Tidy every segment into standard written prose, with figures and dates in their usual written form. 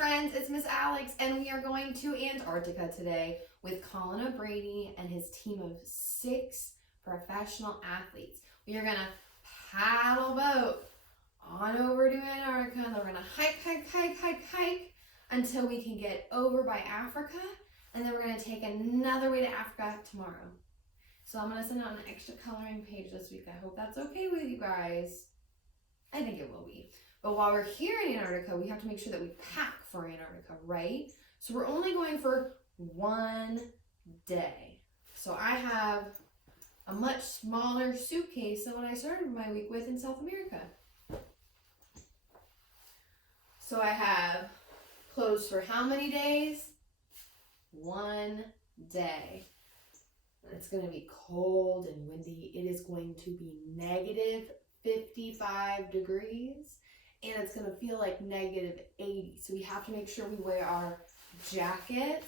friends, it's Miss Alex, and we are going to Antarctica today with Colin O'Brady and his team of 6 professional athletes. We are gonna paddle boat on over to Antarctica, and then we're gonna hike until we can get over by Africa, and then we're gonna take another way to Africa tomorrow. So I'm gonna send out an extra coloring page this week. I hope that's okay with you guys. I think it will be. But while we're here in Antarctica, we have to make sure that we pack for Antarctica, right? So we're only going for 1 day. So I have a much smaller suitcase than what I started my week with in South America. So I have clothes for how many days? 1 day. And it's going to be cold and windy. It is going to be negative 55 degrees. And it's going to feel like negative 80. So we have to make sure we wear our jackets,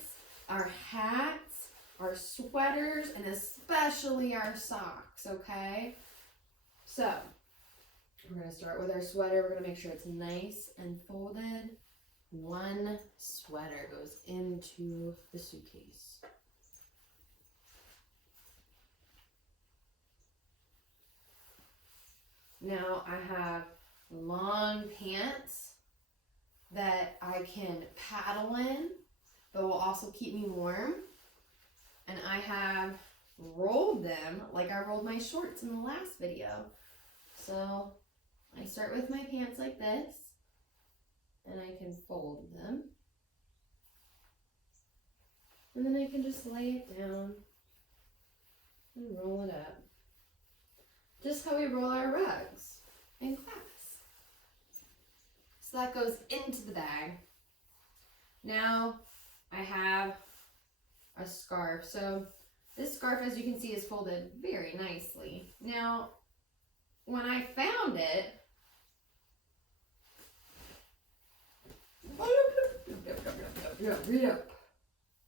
our hats, our sweaters, and especially our socks, okay? So we're going to start with our sweater. We're going to make sure it's nice and folded. 1 sweater goes into the suitcase. Now I have long pants that I can paddle in, but will also keep me warm. And I have rolled them like I rolled my shorts in the last video. So I start with my pants like this, and I can fold them. And then I can just lay it down and roll it up. Just how we roll our rugs in class. So that goes into the bag. Now I have a scarf. So this scarf, as you can see, is folded very nicely. Now, when I found it,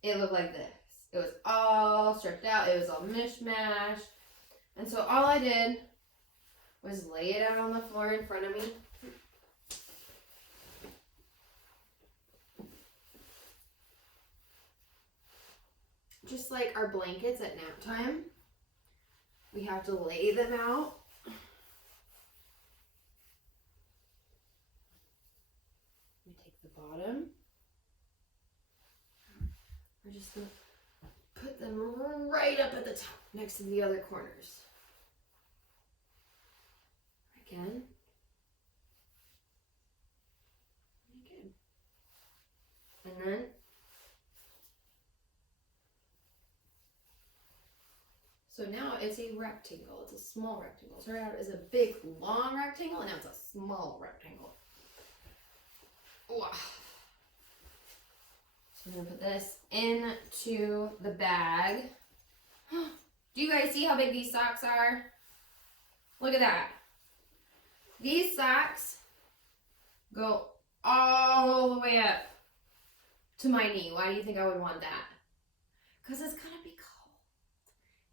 it looked like this. It was all stretched out. It was all mishmash. And so all I did was lay it out on the floor in front of me. Just like our blankets at nap time, we have to lay them out. We take the bottom. We're just going to put them right up at the top next to the other corners. Again. Again. And then so now it's a rectangle. It's a small rectangle. Started out as a big, long rectangle, and now it's a small rectangle. Wow. So I'm going to put this into the bag. Do you guys see how big these socks are? Look at that. These socks go all the way up to my knee. Why do you think I would want that? Because it's going to be cold.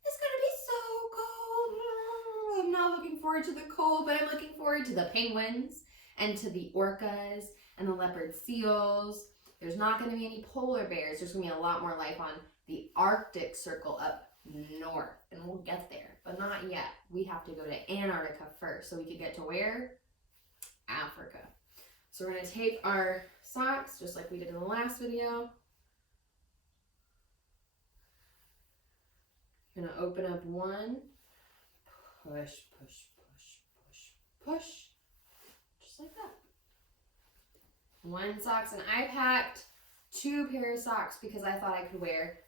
It's going to be so cold. I'm not looking forward to the cold, but I'm looking forward to the penguins and to the orcas and the leopard seals. There's not going to be any polar bears. There's going to be a lot more life on the Arctic Circle up north, and we'll get there, but not yet. We have to go to Antarctica first so we can get to where? Africa. So we're going to take our socks just like we did in the last video. Going to open up one, push, push, push, push, push, just like that. 1 socks, and I packed 2 pairs of socks because I thought I could wear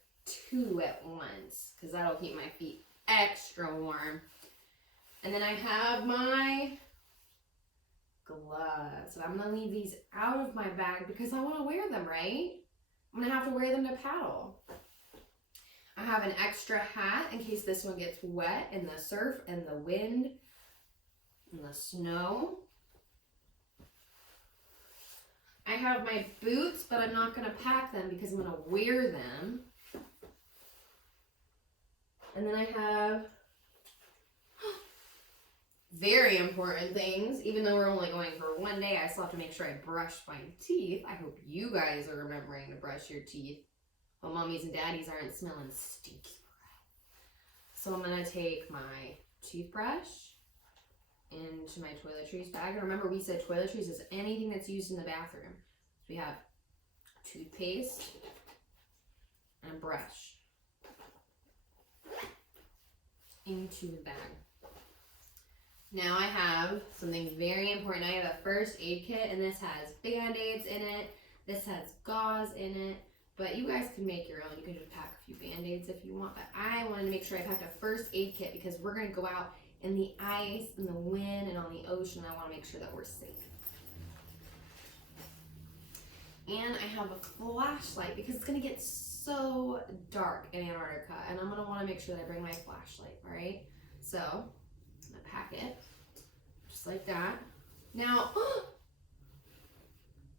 2 at once because that'll keep my feet extra warm. And then I have my gloves, and I'm going to leave these out of my bag because I want to wear them, right? I'm going to have to wear them to paddle. I have an extra hat in case this one gets wet in the surf and the wind and the snow. I have my boots, but I'm not going to pack them because I'm going to wear them. And then I have very important things. Even though we're only going for one day, I still have to make sure I brush my teeth. I hope you guys are remembering to brush your teeth, but mommies and daddies aren't smelling stinky breath. So I'm gonna take my toothbrush into my toiletries bag. And remember, we said toiletries is anything that's used in the bathroom. So we have toothpaste and a brush into the bag. Now I have something very important. I have a first aid kit, and this has Band-Aids in it. This has gauze in it, but you guys can make your own. You can just pack a few Band-Aids if you want, but I wanted to make sure I packed a first aid kit because we're going to go out in the ice, in the wind, and on the ocean. I want to make sure that we're safe. And I have a flashlight because it's going to get so dark in Antarctica, and I'm going to want to make sure that I bring my flashlight, all right? So I'm going to pack it just like that. Now,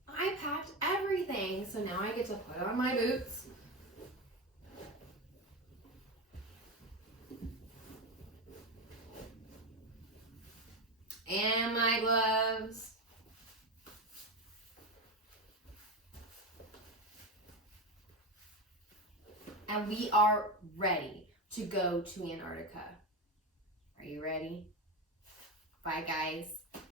I packed everything, so now I get to put on my boots. And my gloves. And we are ready to go to Antarctica. Are you ready? Bye, guys.